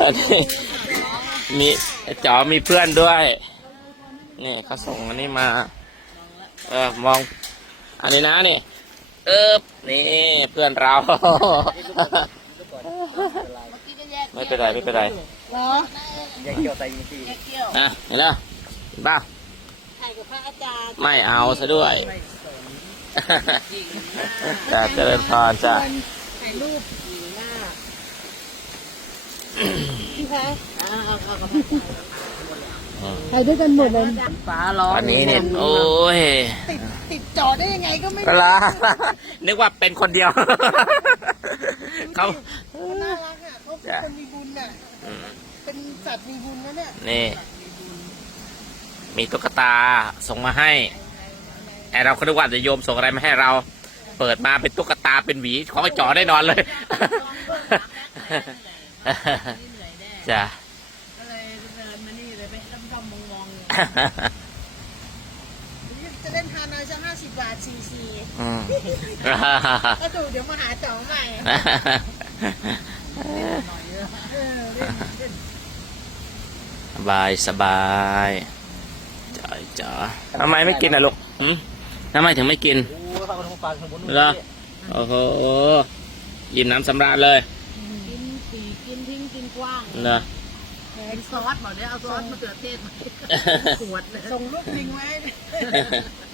อันนี้มีจ๋อมีเพื่อนด้วย นี่เขาส่งอันนี้มา เออมอง อันนี้นะนี่ เอ๊บนี่เพื่อนเรา ไม่เป็นไรไม่เป็นไรเหรอยังเกี่ยวใส่ยีทีแยกทีอะเห็นแล้วเห็นเปล่าถ่ายกับพระอาจารย์ ไม่เอาซะด้วยจะเจริญพรจ้ะถ่ายรูปหญิงหน้า พี่แพ้อ่าเอาเอากับพรด้วยกันหมดเลยฟ้าร้อนวันนี้เนี่ยโอ้ยติดติดจอได้ยังไงก็ไม่กลานึกว่าเป็นคนเดียวเขาน่ารักอะเขาเป็นคนมีบุญอะเป็นสัตว์มีบุญนะเนี่ยนี่ มีตุ๊กตาส่งมาให้ไอเราก็นึกว่าจะโยมส่งอะไรมาให้เรา เปิดมาเป็นตุ๊กตาเป็นหวีของจอได้นอนเลย จ้ะก็เลยเดินมานี่เลยไปด้อมๆมองๆจะเล่นทานเอาสักห้าสิบบาทซีซีอืม ก็ถูกเดี๋ยวมาหาจ๋องใหม่เออเล่นเล่นสบายสบายจ๋อจ๋อทำไมไม่กินอะลูกหืมทำไมถึงไม่กิน โอ้ยข้าวกระทงปลาข้างบนเหรอ โอ้โห ยินน้ำสำราญเลยกินปีกินทิ้งกิ นกว้างเหรอเป็นซอสบอกเดี๋ยวเอาซอสมะเขือเทศมาขวดเลยส่งรูปจริงไว้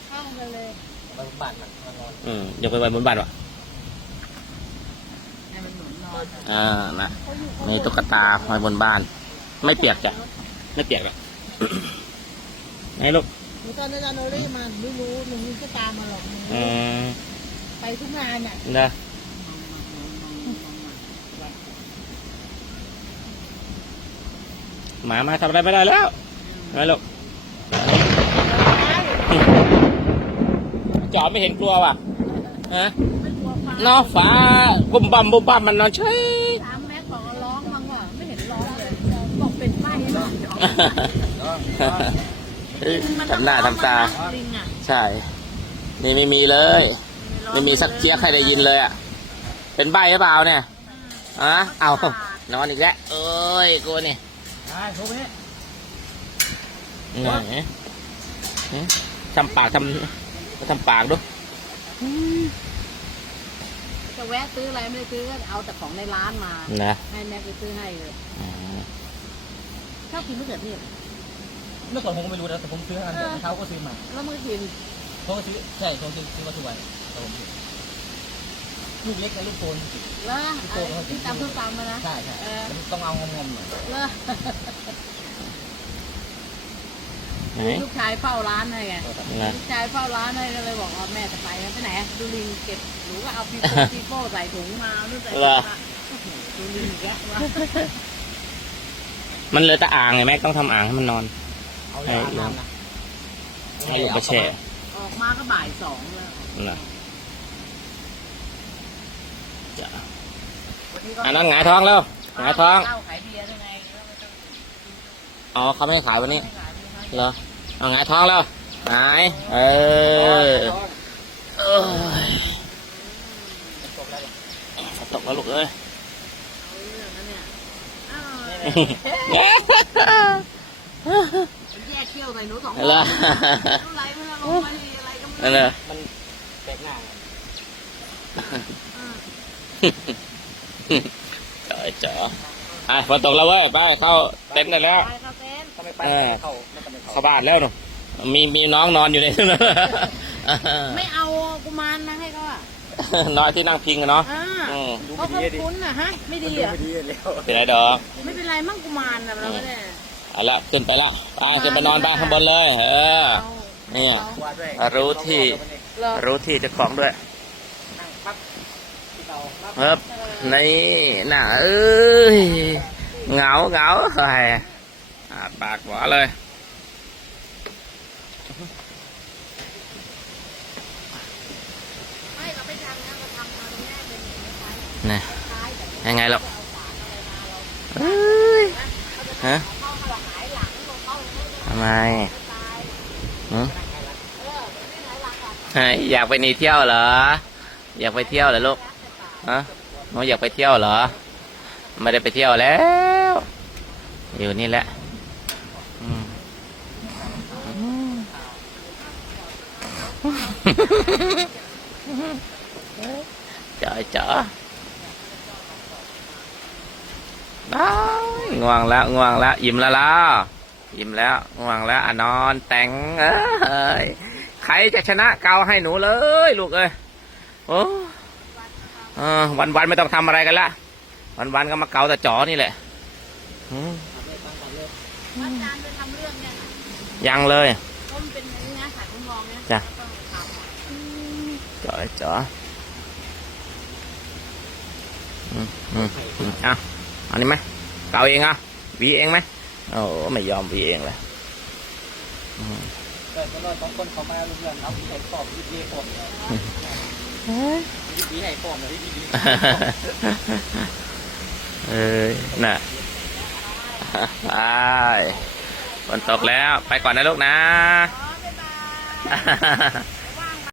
เข้ากันเลยมันบาดมันมันนอนอืมอย่าไปไว้บนบ้านวะให้มันหนุนนอนอ่านะมีตุ๊กตาไว้บนบ้าน ไม่เปียกจ้ะไม่เปียกหรอกไหนลูกหนูตอนอาจารย์โนรี่มาไม่รู้หนูก็ตามมาหรอกอืมไปทุกงานอะนะ หมามาทำอะไรไม่ได้แล้วไหนลูกจอไม่เห็นกลัวว่ะฮะไม่กลัวฟ้าเนาะฟ้าบุมบัมบุมบัมมันนอนเฉยสามแม็กบอกร้องมั้งว่ะไม่เห็นร้องเลยบอกเป็นไม้เนาะทำหน้าทำตาลิงอะใช่ นี่ไม่มีเลย ไม่มีสักเจี๊ยกให้ได้ยินเลยอะ เป็นใบหรือเปล่าเนี่ยอะเอานอนอีกแล้ว เอ้ยกูนี่ ได้ทุกนี้ไหนหึทำปากทำทำปากดูจะแวะซื้ออะไรไม่ได้ซื้อก็เอาแต่ของในร้านมานะให้แม็กไปซื้อให้เลยอืมชอบกินมะเขือเทศเมื่อก่อนผมก็ไม่รู้นะแต่ผมซื้ออันเดียวเขาก็ซื้อมาแล้วมันก็กินเขาก็ซื้อใช่เขาซื้อซื้อมาทุกวันแต่ผมซื้อ ลูกเล็กกับลูกโตนแล้วไอ้ที่ตำส้มตำมานะใช่ใช่มันต้องเอางอมๆหน่อยแล้วไหนลูกชายเฝ้าร้านให้ไงนะลูกชายเฝ้าร้านให้ก็เลยบอกว่าแม่จะไปนะไปไหนอะดูลิงเก็บหนูก็เอาปีโป้ปีโป้ใส่ถุงมานู่นใส่ถุงมาโอ้โหดูลิงอีกแล้ววะมันเหลยแต่อ่างไงแม่ต้องทำอ่างให้มันนอนเอาอย่างน้ำนะให้ลูกไปแช่ออกมาก็บ่ายสองแล้วนะ จ้ะอันนั้นหงายท้องแล้วหงายท้องเาขายเบียร์ได้ไงแล้วมันจะอ๋อเขาไม่ให้ขายวันนี้ไม่ขายไม่ขายเหรอเอาหงายท้องแล้วหงายเออเอ้ยฝนตกแล้วลูกเอ้ยเอาเรื่องนั้นเนี่ยอ้าวแยกเขี้ยวใส่หนูสองคนเหรออะไรมันลงไปอะไรก็ไม่นั่นเลยมันแปลกหน้า อ่าจ๋อจ๋อไอ้ฝนตกแล้วเว้ยไปเข้าเต็นท์ได้แล้ว ไปคาเฟ่นถ้าไม่ไปเข้าไม่ต้องไปเข้าเข้าบ้านแล้วหนูมีมีน้องนอนอยู่ในนั้นไม่เอากุมารนะให้เขาอะนอนที่นั่งพิงอะเนาะอ่าอืมเขาเขาคุ้นอะฮะ ไม่ดีอะไม่ดีแล้วเป็นไรดอก ไม่เป็นไรมั่งกุมารนะเราไม่ได้เอาละขึ้นไปละไปขึ้นไปนอนบ้านข้างบนเลย เออ เอาเนี่ย ว่าด้วยรู้ที่เรารู้ที่เจะของด้วย นั่งพัก ที่เตาพักเฮ้บนี่น่ะเอ้ยเหงาเหงาไอ้อาปากหวาเลยไม่เราไม่ทำนะเราทำมาตรงนี้เป็นอย่างนี้ไปนี่ซ้ายแต่ยังไงหรอกเอาสารอะเอ้ยฮะยังไม่ได้ทำไมตายหืมอยหลังเฮ้ยอยากไปนีเที่ยวเหรอ อยากไปเที่ยวเหรอลูก ฮะหนูอยากไปเที่ยวเหรอ ไม่ได้ไปเที่ยวแล้ว อยู่นี่แหละจ๋อจ๋ออ้าวง่วงแล้วง่วงแล้วอิ่มแล้วล่ะอิ่มแล้วง่วงแล้วอนอนแต่งเอ้ยใครจะชนะเกาให้หนูเลย ลูกเอ้ยโอ้ วันวันๆไม่ต้องทำอะไรกันละ วันวันๆก็มาเกาแต่จ๋อนี่แหละอืมอาจารย์ไปทำเรื่องเนี่ยค่ะยังเลยเพราะมันเป็นอย่างนี้นะสายคุ้มครองเนี่ยจ้ะต้องทำจ๋อจ๋ออืมอืมอืมเอาอันนี้ไหมเกาเองอะหวีเองไหมโอ้ไม่ยอมหวีเองเลยอืมแต่ก็เลยต้องคนเขามาลูกเรือนเอาที่ไหนปอบที่ดีปอบที่ดีให้ปอบเลยที่ดี เออน่ะไปฝนตกแล้ว ไปก่อนนะลูกนะอ๋อบ๊ายบาย